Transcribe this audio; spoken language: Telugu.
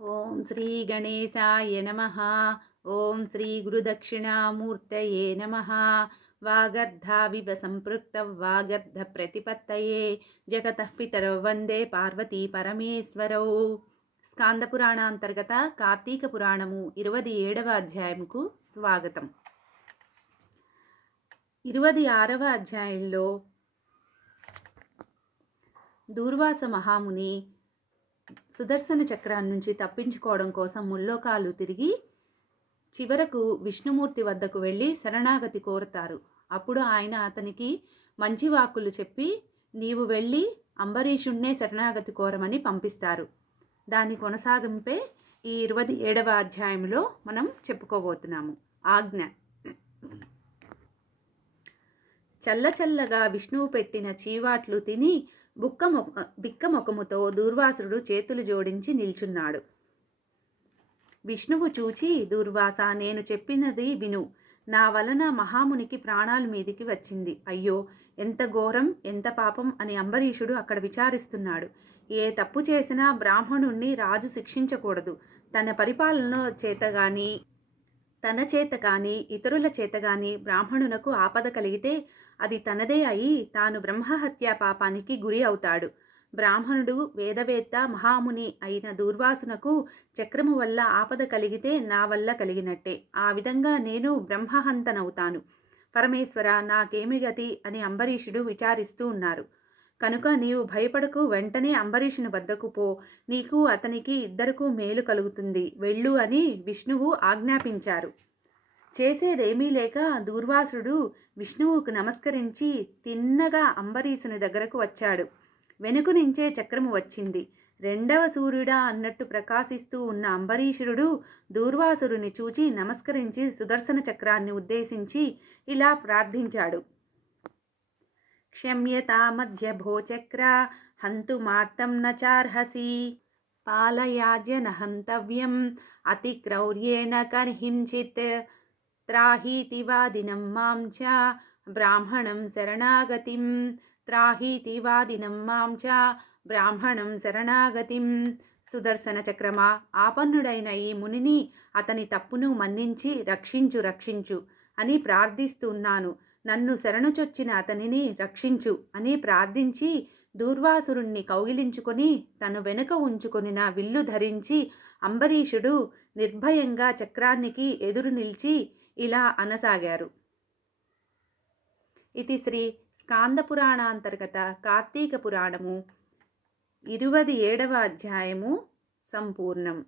ఓం శ్రీ గణేశాయ నమ. ఓం శ్రీ గురుదక్షిణామూర్తయే నమ. వాగర్ధావివ సంపృక్త వాగర్ధ ప్రతిపత్తయే. జగత పితరౌ వందే పార్వతీ పరమేశ్వరౌ. స్కాందపురాణ అంతర్గత కార్తీక పురాణము ఇరవై ఏడవ అధ్యాయంకు స్వాగతం. ఇరవై ఆరవ అధ్యాయంలో దూర్వాస మహాముని సుదర్శన చక్రాన్ని నుంచి తప్పించుకోవడం కోసం ముల్లోకాలు తిరిగి చివరకు విష్ణుమూర్తి వద్దకు వెళ్ళి శరణాగతి కోరుతారు. అప్పుడు ఆయన అతనికి మంచి వాక్కులు చెప్పి నీవు వెళ్ళి అంబరీషుణ్ణే శరణాగతి కోరమని పంపిస్తారు. దాని కొనసాగింపే ఈ ఇరవై ఏడవ అధ్యాయంలో మనం చెప్పుకోబోతున్నాము. ఆజ్ఞ. చల్లచల్లగా విష్ణువు పెట్టిన చీవాట్లు తిని బుక్క బిక్క ముఖముతో దూర్వాసుడు చేతులు జోడించి నిల్చున్నాడు. విష్ణువు చూచి దూర్వాస నేను చెప్పినది విను. నా వలన మహామునికి ప్రాణాలు మీదికి వచ్చింది. అయ్యో ఎంత ఘోరం ఎంత పాపం అని అంబరీషుడు అక్కడ విచారిస్తున్నాడు. ఏ తప్పు చేసినా బ్రాహ్మణుణ్ణి రాజు శిక్షించకూడదు. తన పరిపాలన చేతగాని తన చేత కానీ ఇతరుల చేత కానీ బ్రాహ్మణునకు ఆపద కలిగితే అది తనదే అయి తాను బ్రహ్మహత్యా పాపానికి గురి అవుతాడు. బ్రాహ్మణుడు వేదవేత్త మహాముని అయిన దూర్వాసునకు చక్రము వల్ల ఆపద కలిగితే నా వల్ల కలిగినట్టే. ఆ విధంగా నేను బ్రహ్మహంతనవుతాను. పరమేశ్వర నాకేమి గతి అని అంబరీషుడు విచారిస్తూ ఉన్నారు. కనుక నీవు భయపడకు వెంటనే అంబరీషుని వద్దకు పో. నీకు అతనికి ఇద్దరకు మేలు కలుగుతుంది. వెళ్ళు అని విష్ణువు ఆజ్ఞాపించారు. చేసేదేమీ లేక దూర్వాసుడు విష్ణువుకు నమస్కరించి తిన్నగా అంబరీషుని దగ్గరకు వచ్చాడు. వెనుక నుంచే చక్రము వచ్చింది. రెండవ సూర్యుడా అన్నట్టు ప్రకాశిస్తూ ఉన్న అంబరీషుడు దూర్వాసురుని చూచి నమస్కరించి సుదర్శన చక్రాన్ని ఉద్దేశించి ఇలా ప్రార్థించాడు. క్షమ్యతా మధ్య భోచక్ర హంతుమార్తం నచార్హసి పాలయాజ్యన హంతవ్యం అతిక్రౌర్యేణ కర్హించిత్ త్రాహీతి వాదినం మాం చ బ్రాహ్మణం శరణాగతిం త్రాహీతి వాదినం మాం చ బ్రాహ్మణం శరణాగతిం సుదర్శన చక్రమా ఆపన్నుడైన ఈ మునిని అతని తప్పును మన్నించి రక్షించు రక్షించు అని ప్రార్థిస్తున్నాను నన్ను శరణుచొచ్చిన అతనిని రక్షించు అని ప్రార్థించి దూర్వాసురుణ్ణి కౌగిలించుకొని తను వెనుక ఉంచుకొనిన విల్లు ధరించి అంబరీషుడు నిర్భయంగా చక్రానికి ఎదురు నిలిచి ఇలా అనసాగారు. ఇది శ్రీ స్కాంద పురాణాంతర్గత కార్తీక పురాణము. ఇరువది ఏడవ అధ్యాయము సంపూర్ణం.